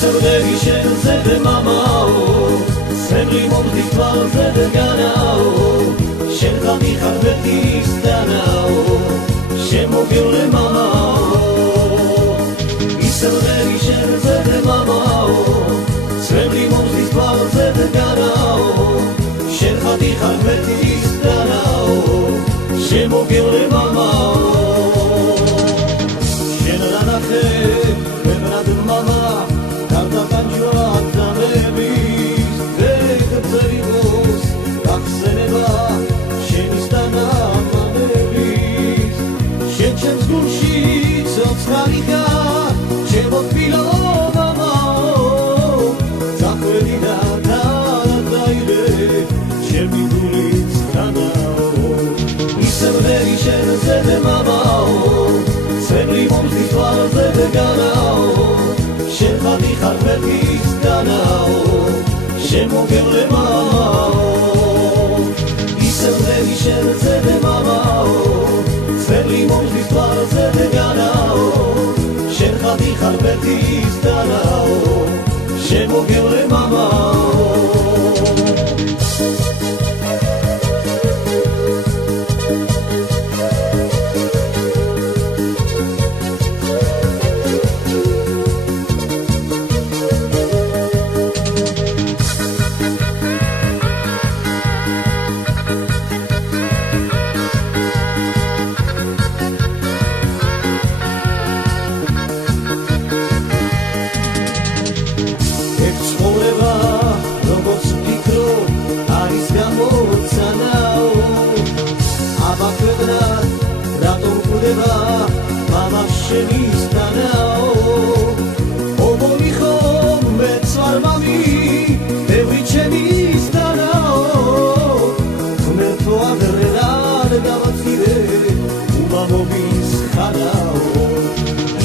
ისევდები შენზე და მამაო სემლი მომდის თვალზე და განაო შენ გამიხარ ვერდის დანაო შემოგივლე მამაო ისევდები შენზე და მამაო სემლი მომდის თვალზე და განაო შენ გამიხარ ვერდის დანაო შემოგივლე მამაო შენ რანახე ვერად მამა შემოგევლე მამაო ისევდები შენზე და მამაო წელი მომდის თვალზე და განაო შენ ხარ ვერდის დანაო შემოგევლე მამაო Never